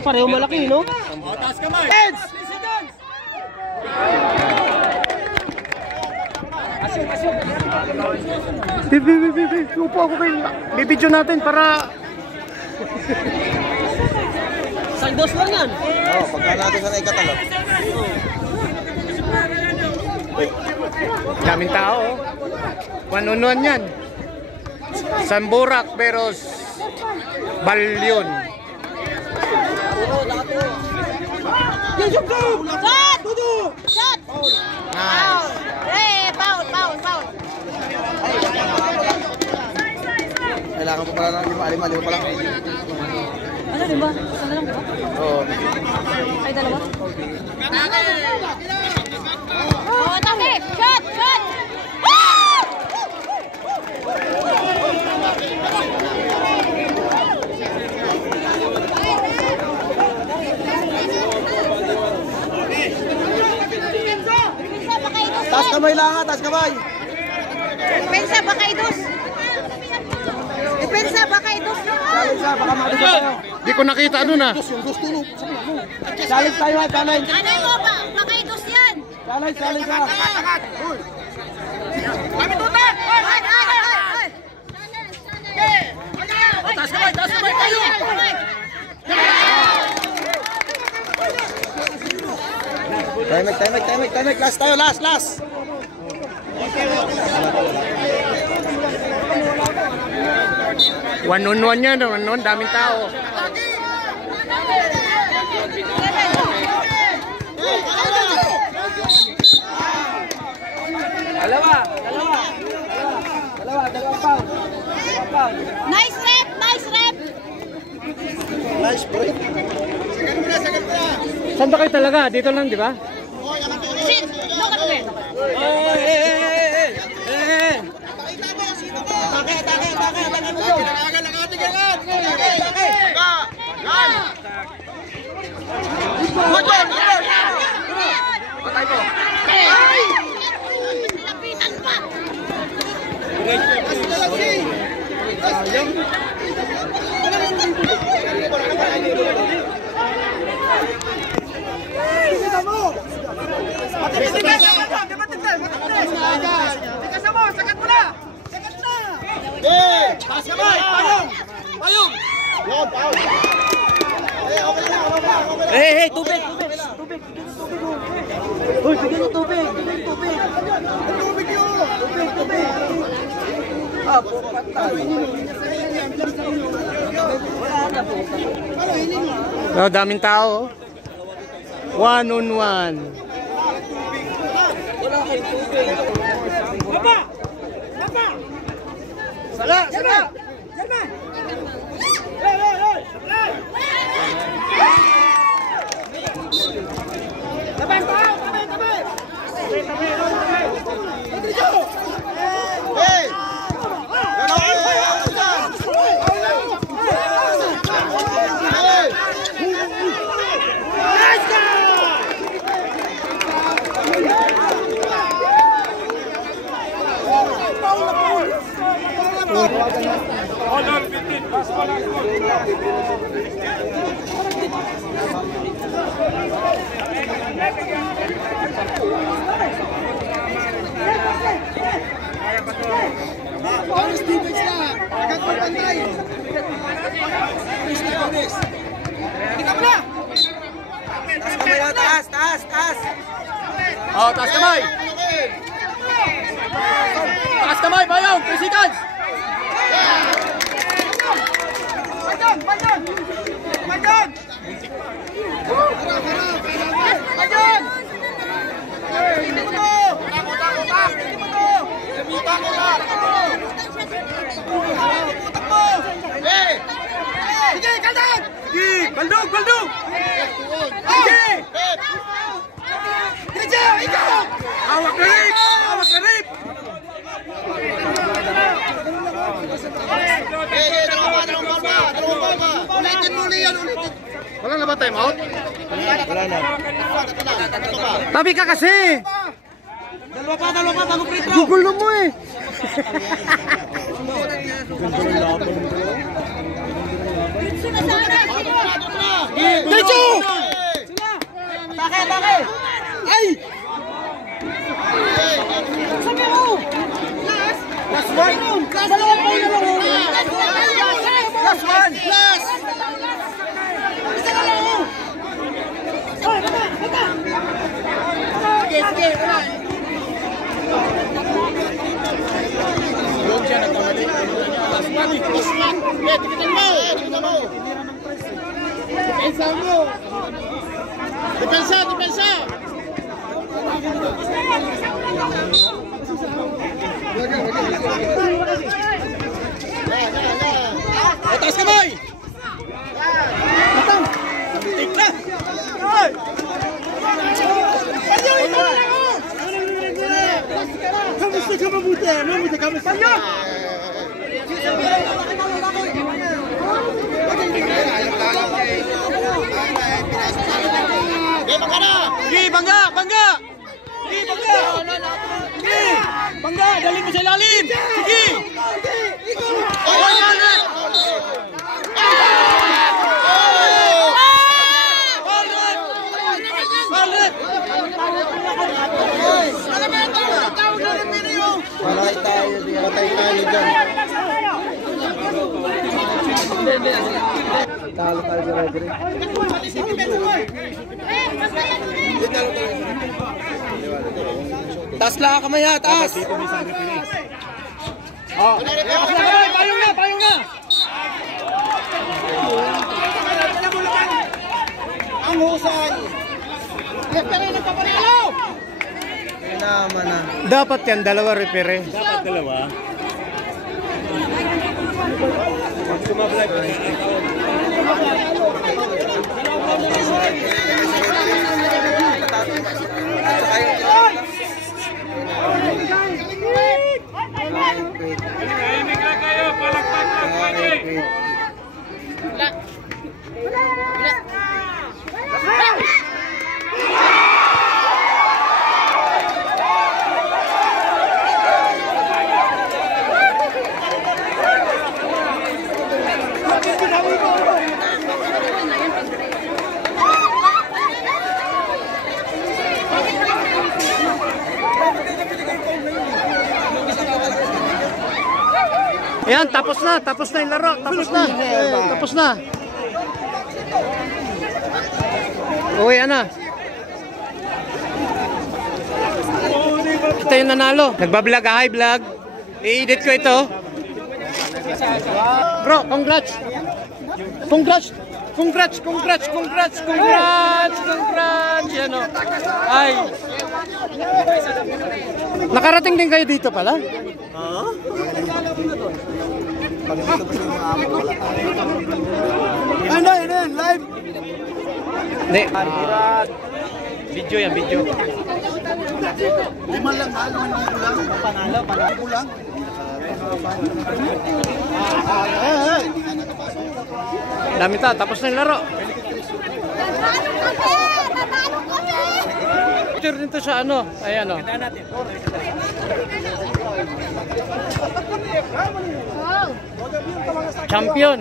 Pareho malaki, no? Taas kamay! Heads! Upo ako kayo. Bibidyo natin para... Side boss lang yan. Oo, pagka natin sa naikatalo. Daming tao. One-on-one yan. Samburak pero Balyon. Shot! Nice. Foul! Kailangan po pala ng lima pa lang. Ano, diba? Isa na lang, diba? Oo. Ay, dalawa? Oh, Taki! Shot! Taas kamay lang ha, taas kamay! Depensa, baka idus! Depensa, baka idus! Isa, baka makadus tayo. Di ko nakita ano na. Yung gusto nyo. Challenge tayo ha, challenge. Ano mo ba? Baka idus yan! Challenge ha. Kami tutan! Taas kamay tayo! Timek. Last tayo, last. One-on-one yan. One-on-one. Daming tao. Dalawang pound. Nice rep! Nice break. Saan ba kayo talaga? Dito lang, di ba? Sit! Look at me! Lapitan pa! Taas kamay! Payong! Yun, payong! Hey, tubig! Uy, bigyan ng tubig! Tubig! Ah, patay! No, daming tao. One-on-one. Wala kayong tubig! Papa! Sala! Taas! Oh, taas kamay! Taas kamay, Bayong! 3 seconds! Baldog! Sige! Hawak na rip! Wala na ba time out? Wala na. Tabi ka kasi! Dalawa pa, bago free throw. Google na mo eh! Sunod sana! Depensa, depensa. Atas kamay. Tikla. Kamusta ka mabuti? Mabuti kamusta? Bangga, bangga. Bangga. Bangga, dali mo sa ilalim. Sige. Patay tayo dyan. Talo tayo sa referee. Taas lang kamay ha, taas. Payong na, payong na. Ang husay. Naman na. Dapat yan, dalawa referee. Dapat dalawa. Ayan, tapos na yung laro. Tapos na. Uwi, na. Ito yung nanalo. Nagbablog, hi vlog. I-edit ko ito. Bro, congrats. Yan o. Ay. Nakarating din kayo dito pala? Oo. Ano yan, live? Hindi. Video yan, video. Lima lang, panalo lang. Dami ta, tapos na yung laro. Picture dito sa ano, ayan o. Champion.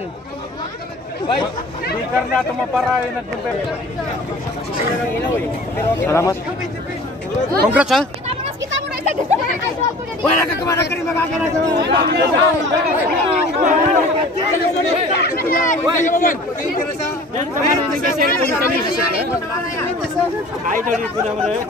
Di karena tumaparayan at Salamat. Congrats ha. Kita mo na isa gusto mo ng idol ko din. Wala ka kumana ka rin makakana sa mga. Idol ko naman eh.